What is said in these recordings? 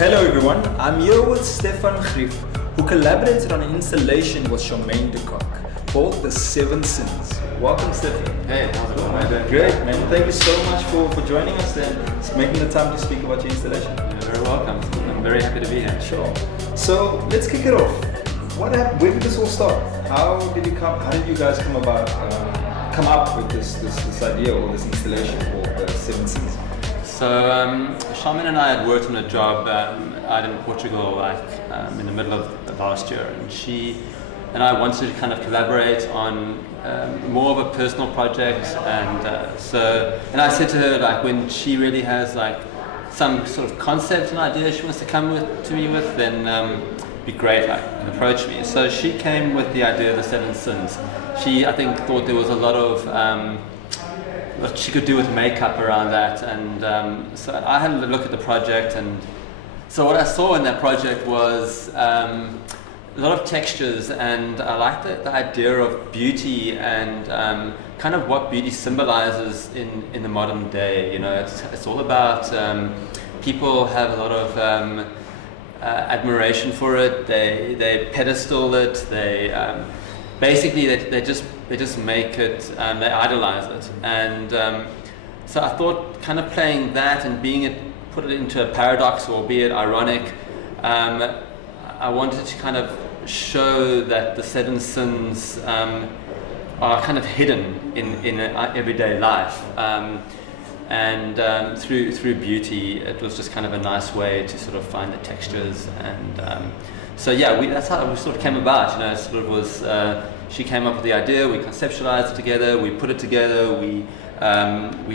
Hello everyone, I'm here with Stefan Greeff, who collaborated on an installation with Charmaine de Kock called The Seven Sins. Welcome Stefan. Hey, how's it going? How are you doing? Great man, thank you so much for joining us and making the time to speak about your installation. You're very welcome. I'm very happy to be here. Sure. So let's kick it off. What happened? Where did this all start? How did you guys come up with this idea or this installation called The Seven Sins? So Charmaine and I had worked on a job out in Portugal in the middle of last year, and she and I wanted to kind of collaborate on more of a personal project, and I said to her, when she really has some sort of concept and idea she wants to come to me with, then be great, approach me. So she came with the idea of the seven sins. She, I think, thought there was a lot of what she could do with makeup around that, and so I had a look at the project, and so what I saw in that project was a lot of textures, and I liked the idea of beauty and kind of what beauty symbolizes in the modern day. You know, it's all about people have a lot of admiration for it. They pedestal it. They basically they just make it. They idolize it, and so I thought, kind of playing that and put it into a paradox, or be it ironic. I wanted to kind of show that the seven sins are kind of hidden in everyday life, and through beauty, it was just kind of a nice way to sort of find the textures, and so yeah, that's how we sort of came about. You know, it sort of was. She came up with the idea. We conceptualized it together. We put it together. We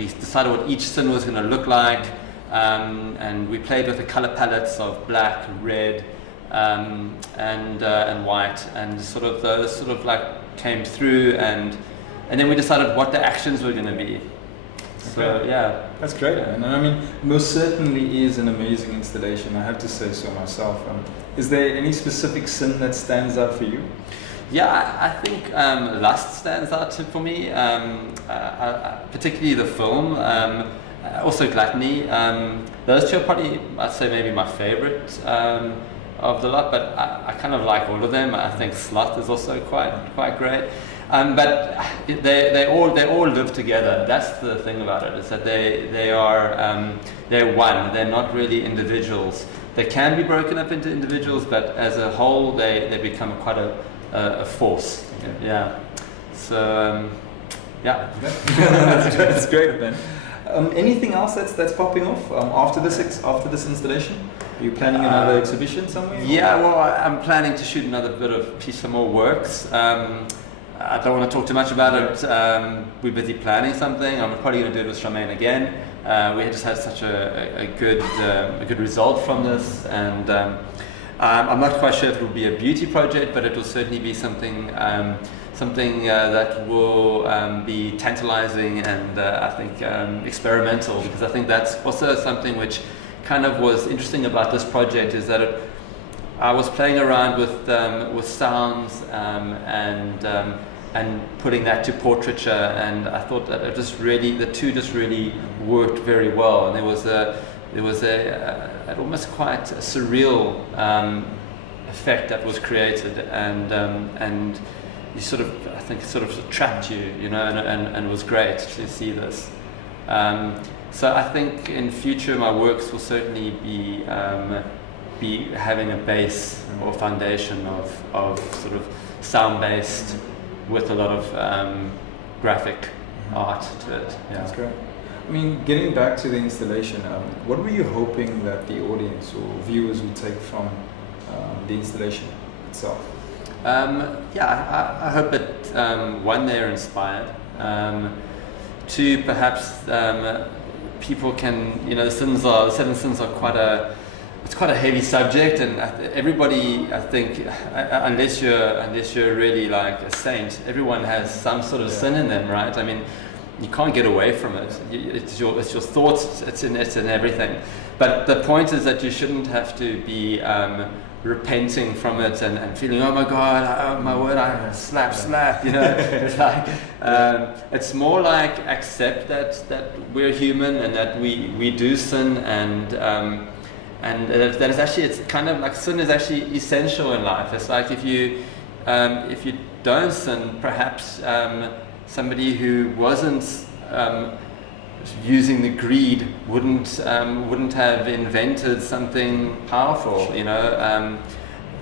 decided what each sin was going to look like, and we played with the color palettes of black, red, and white, and sort of those came through, and then we decided what the actions were going to be. So okay. Yeah, that's great, man. And I mean, most certainly is an amazing installation. I have to say so myself. Is there any specific sin that stands out for you? Yeah, I think lust stands out for me, particularly the film. Also gluttony. Those two are probably, I'd say, maybe my favorite of the lot, but I kind of like all of them. I think sloth is also quite great. But they all live together. That's the thing about it, is that they're one. They're not really individuals. They can be broken up into individuals, but as a whole, they become quite a force. Yeah. So yeah. That's great, man. Anything else that's popping off after this installation? Are you planning another exhibition somewhere? Yeah, well, I'm planning to shoot another piece of more works. I don't want to talk too much about it. We're busy planning something. I'm probably going to do it with Charmaine again. We just had such a good result from this, and I'm not quite sure if it will be a beauty project, but it will certainly be something that will be tantalizing and I think experimental, because I think that's also something which kind of was interesting about this project, is that I was playing around with sounds and putting that to portraiture, and I thought that the two just really worked very well, and there was an almost quite a surreal effect that was created, and you I think it sort of trapped you, you know, and it was great to see this. So I think in future my works will certainly be having a base or foundation of sort of sound-based with a lot of graphic art to it. Yeah. That's great. I mean, getting back to the installation, what were you hoping that the audience or viewers would take from the installation itself? I hope that one, they're inspired. Two, perhaps people can, you know, the seven sins are quite a heavy subject, and everybody, I think, unless you're really like a saint, everyone has some sort of sin in them, right? I mean, you can't get away from it. It's your thoughts. It's in everything. But the point is that you shouldn't have to be repenting from it and feeling, oh my God, oh my word, I slap. You know, it's like it's more like accept that we're human and that we do sin, that is actually, it's kind of like sin is actually essential in life. It's like if you don't sin, perhaps somebody who wasn't using the greed wouldn't have invented something powerful, you know,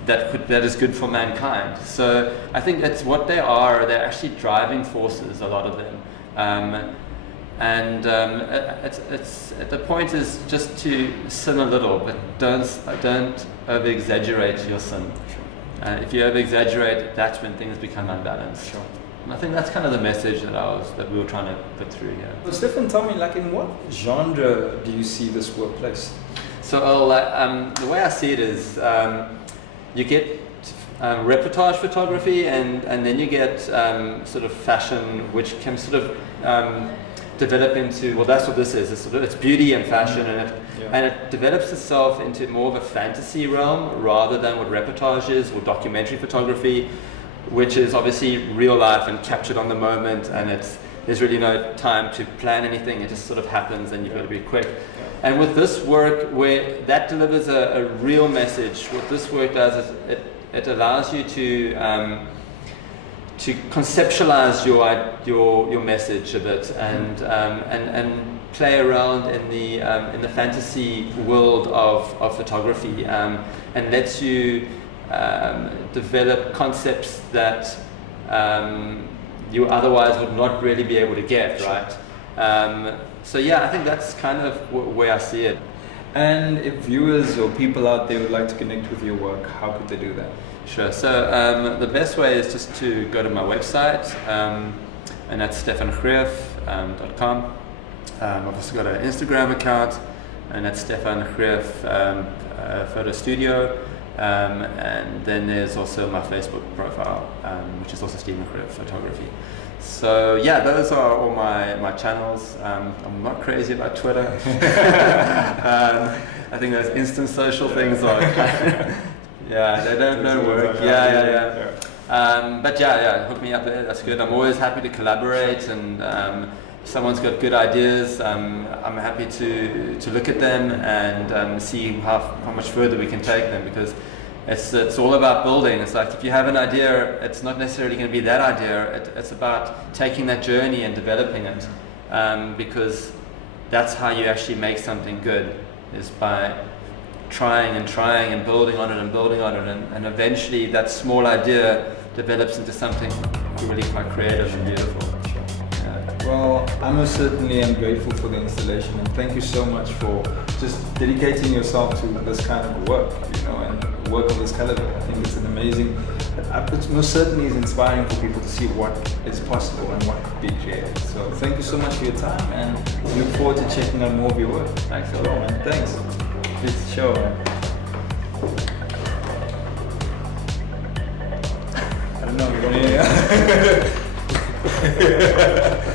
that is good for mankind. So I think that's what they are. They're actually driving forces, a lot of them. It's the point is just to sin a little, but don't over exaggerate your sin. If you over exaggerate, that's when things become unbalanced. Sure. And I think that's kind of the message that we were trying to put through here. So Stefan, tell me, like, in what genre do you see this work placed? So the way I see it is, you get reportage photography, and then you get sort of fashion, which can sort of develop into, well, that's what this is. It's beauty and fashion, and it develops itself into more of a fantasy realm rather than what reportage is, or documentary photography, which is obviously real life and captured on the moment, and there's really no time to plan anything. It just sort of happens, and you've got to be quick. And with this work, where that delivers a real message, what this work does is it allows you to conceptualize your message a bit, and play around in the fantasy world of photography, and lets you develop concepts that you otherwise would not really be able to get, right? So yeah, I think that's kind of where I see it. And if viewers or people out there would like to connect with your work, how could they do that? Sure. So the best way is just to go to my website, and that's stefangreeff.com. I've also got an Instagram account, and that's Stefan Greeff Photo Studio. And then there's also my Facebook profile, which is also Stephen Greeff Photography. So yeah, those are all my channels. I'm not crazy about Twitter. I think those instant social things are they don't work. But hook me up there. That's good. I'm always happy to collaborate, and if someone's got good ideas, I'm happy to look at them and see how much further we can take them, because it's all about building. It's like if you have an idea, it's not necessarily going to be that idea. It's about taking that journey and developing it, because that's how you actually make something good, is by trying and building on it and eventually that small idea develops into something really quite creative and beautiful. Well, I most certainly am grateful for the installation, and thank you so much for just dedicating yourself to this kind of work, you know, and work of this caliber. I think it's an amazing, it most certainly is inspiring for people to see what is possible and what could be created. So thank you so much for your time, and look forward to checking out more of your work. Thanks a lot, man. Thanks. Good show, man. I don't know, you want to